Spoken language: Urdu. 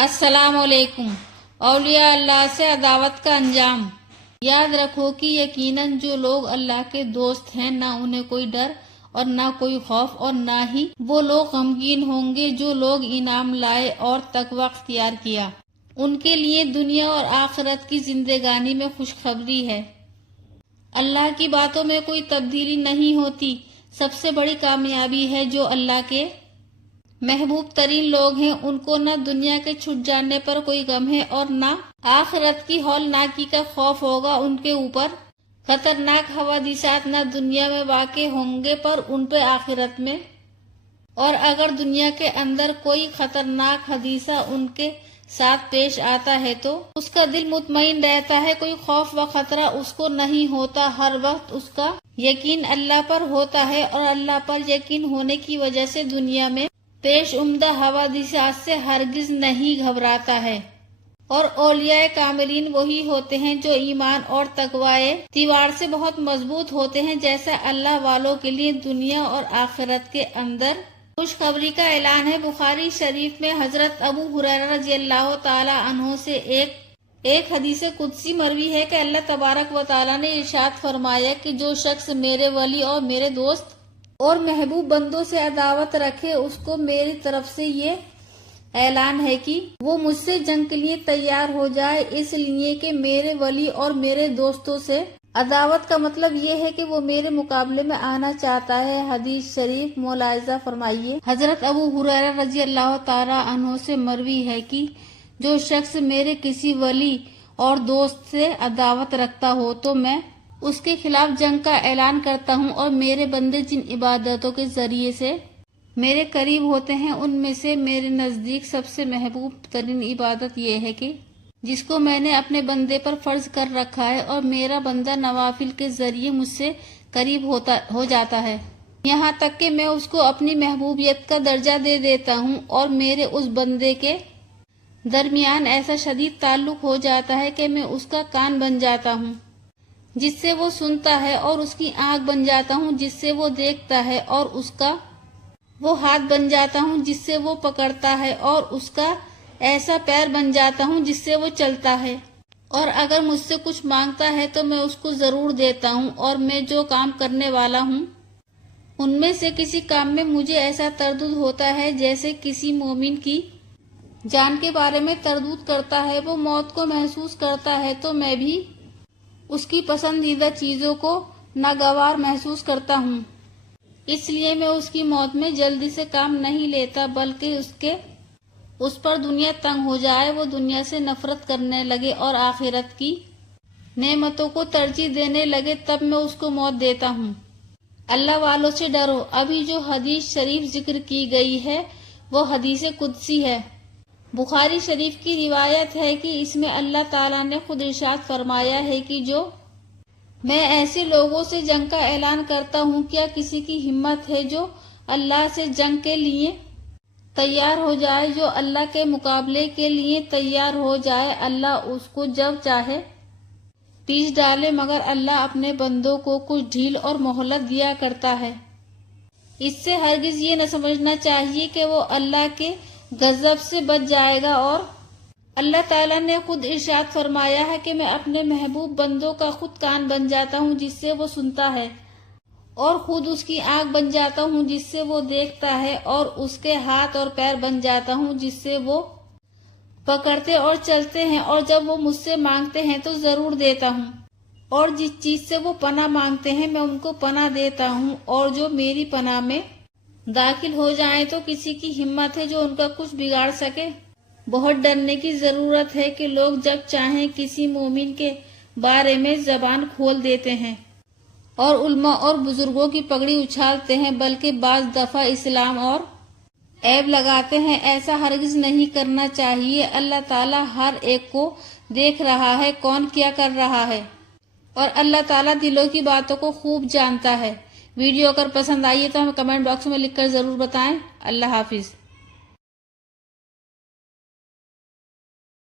السلام علیکم۔ اولیاء اللہ سے عداوت کا انجام۔ یاد رکھو کہ یقیناً جو لوگ اللہ کے دوست ہیں نہ انہیں کوئی ڈر اور نہ کوئی خوف اور نہ ہی وہ لوگ غمگین ہوں گے جو لوگ انعام لائے اور تقوی اختیار کیا۔ ان کے لیے دنیا اور آخرت کی زندگانی میں خوشخبری ہے۔ اللہ کی باتوں میں کوئی تبدیلی نہیں ہوتی۔ سب سے بڑی کامیابی ہے جو اللہ کے محبوب ترین لوگ ہیں، ان کو نہ دنیا کے چھٹ جانے پر کوئی غم ہے اور نہ آخرت کی ہولناکی کا خوف ہوگا ان کے اوپر۔ خطرناک حوادثات نہ دنیا میں واقع ہوں گے پر ان پہ آخرت میں، اور اگر دنیا کے اندر کوئی خطرناک حادثہ ان کے ساتھ پیش آتا ہے تو اس کا دل مطمئن رہتا ہے، کوئی خوف و خطرہ اس کو نہیں ہوتا، ہر وقت اس کا یقین اللہ پر ہوتا ہے اور اللہ پر یقین ہونے کی وجہ سے دنیا میں پیش آمدہ حوادثات سے ہرگز نہیں گھبراتا ہے۔ اور اولیاء کاملین وہی ہوتے ہیں جو ایمان اور تقوی تیوار سے بہت مضبوط ہوتے ہیں، جیسا اللہ والوں کے لیے دنیا اور آخرت کے اندر خوشخبری کا اعلان ہے۔ بخاری شریف میں حضرت ابو ہریرہ رضی اللہ تعالی عنہ سے ایک حدیث قدسی مروی ہے کہ اللہ تبارک و تعالی نے ارشاد فرمایا کہ جو شخص میرے ولی اور میرے دوست اور محبوب بندوں سے عداوت رکھے، اس کو میری طرف سے یہ اعلان ہے کہ وہ مجھ سے جنگ کے لیے تیار ہو جائے، اس لیے کہ میرے ولی اور میرے دوستوں سے عداوت کا مطلب یہ ہے کہ وہ میرے مقابلے میں آنا چاہتا ہے۔ حدیث شریف ملاحظہ فرمائیے، حضرت ابو ہریرہ رضی اللہ تعالی عنہ سے مروی ہے کہ جو شخص میرے کسی ولی اور دوست سے عداوت رکھتا ہو تو میں اس کے خلاف جنگ کا اعلان کرتا ہوں، اور میرے بندے جن عبادتوں کے ذریعے سے میرے قریب ہوتے ہیں ان میں سے میرے نزدیک سب سے محبوب ترین عبادت یہ ہے کہ جس کو میں نے اپنے بندے پر فرض کر رکھا ہے، اور میرا بندہ نوافل کے ذریعے مجھ سے قریب ہو جاتا ہے، یہاں تک کہ میں اس کو اپنی محبوبیت کا درجہ دے دیتا ہوں، اور میرے اس بندے کے درمیان ایسا شدید تعلق ہو جاتا ہے کہ میں اس کا کان بن جاتا ہوں جس سے وہ سنتا ہے، اور اس کی آنکھ بن جاتا ہوں جس سے وہ دیکھتا ہے، اور اس کا وہ ہاتھ بن جاتا ہوں جس سے وہ پکڑتا ہے، اور اس کا ایسا پیر بن جاتا ہوں جس سے وہ چلتا ہے، اور اگر مجھ سے کچھ مانگتا ہے تو میں اس کو ضرور دیتا ہوں، اور میں جو کام کرنے والا ہوں ان میں سے کسی کام میں مجھے ایسا تردد ہوتا ہے جیسے کسی مومن کی جان کے بارے میں تردد کرتا ہے، وہ موت کو محسوس کرتا ہے تو میں بھی اس کی پسندیدہ چیزوں کو ناگوار محسوس کرتا ہوں، اس لیے میں اس کی موت میں جلدی سے کام نہیں لیتا، بلکہ اس پر دنیا تنگ ہو جائے، وہ دنیا سے نفرت کرنے لگے اور آخرت کی نعمتوں کو ترجیح دینے لگے، تب میں اس کو موت دیتا ہوں۔ اللہ والوں سے ڈرو۔ ابھی جو حدیث شریف ذکر کی گئی ہے وہ حدیث قدسی ہے۔ بخاری شریف کی روایت ہے کہ اس میں اللہ تعالیٰ نے خود ارشاد فرمایا ہے کہ جو میں ایسے لوگوں سے جنگ کا اعلان کرتا ہوں، کیا کسی کی ہمت ہے جو اللہ سے جنگ کے لیے تیار ہو جائے، جو اللہ کے مقابلے کے لیے تیار ہو جائے، اللہ اس کو جب چاہے پیچ ڈالے، مگر اللہ اپنے بندوں کو کچھ ڈھیل اور مہلت دیا کرتا ہے۔ اس سے ہرگز یہ نہ سمجھنا چاہیے کہ وہ اللہ کے غضب سے بچ جائے گا، اور اللہ تعالیٰ نے خود ارشاد فرمایا ہے کہ میں اپنے محبوب بندوں کا خود کان بن جاتا ہوں جس سے وہ سنتا ہے، اور خود اس کی آنکھ بن جاتا ہوں جس سے وہ دیکھتا ہے، اور اس کے ہاتھ اور پیر بن جاتا ہوں جس سے وہ پکڑتے اور چلتے ہیں، اور جب وہ مجھ سے مانگتے ہیں تو ضرور دیتا ہوں، اور جس چیز سے وہ پناہ مانگتے ہیں میں ان کو پناہ دیتا ہوں، اور جو میری پناہ میں داخل ہو جائیں تو کسی کی ہمت ہے جو ان کا کچھ بگاڑ سکے۔ بہت ڈرنے کی ضرورت ہے کہ لوگ جب چاہیں کسی مومن کے بارے میں زبان کھول دیتے ہیں اور علماء اور بزرگوں کی پگڑی اچھالتے ہیں، بلکہ بعض دفعہ اسلام اور عیب لگاتے ہیں۔ ایسا ہرگز نہیں کرنا چاہیے۔ اللہ تعالیٰ ہر ایک کو دیکھ رہا ہے کون کیا کر رہا ہے، اور اللہ تعالیٰ دلوں کی باتوں کو خوب جانتا ہے۔ ویڈیو اگر پسند آئی ہے تو ہمیں کمنٹ باکس میں لکھ کر ضرور بتائیں۔ اللہ حافظ۔